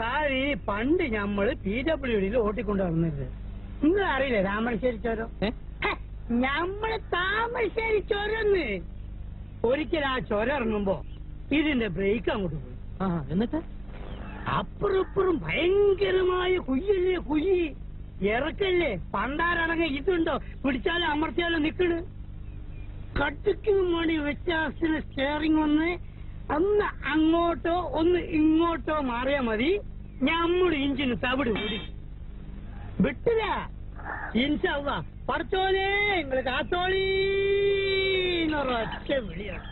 സാരി പണ്ട് ഞമ്മള് PWDയിൽ ഓട്ടിക്കൊണ്ട് വന്നത് നിങ്ങൾ അറിയില്ലേ താമരശ്ശേരി ചോരം? ഞമ്മള് താമരശ്ശേരി ചോരന്ന് ഒരിക്കൽ ആ ചോര ഇറങ്ങുമ്പോ ഇതിന്റെ ബ്രേക്ക് അങ്ങോട്ട് പോയി. എന്നിട്ട് അപ്പുറപ്പുറം ഭയങ്കരമായ കുയ്യല്ലേ, കുഴി ഇറക്കല്ലേ. പണ്ടാരടങ്ങ ഇതുണ്ടോ, പിടിച്ചാലും അമർത്തിയാലും നിക്കണ്. കട്ടിക്കും മണി വ്യത്യാസത്തിന് സ്റ്റിയറിംഗ് ഒന്ന് അങ്ങോട്ടോ ഒന്ന് ഇങ്ങോട്ടോ മാറിയാ മതി, നമ്മുടെ ഇഞ്ചിന് തവിട് കൂടി വിട്ടില്ല. ഇൻഷാ അല്ലാഹ് പടച്ചോനെ നിങ്ങൾ കാത്തോളീ എന്നൊരൊറ്റ വിളിയാണ്.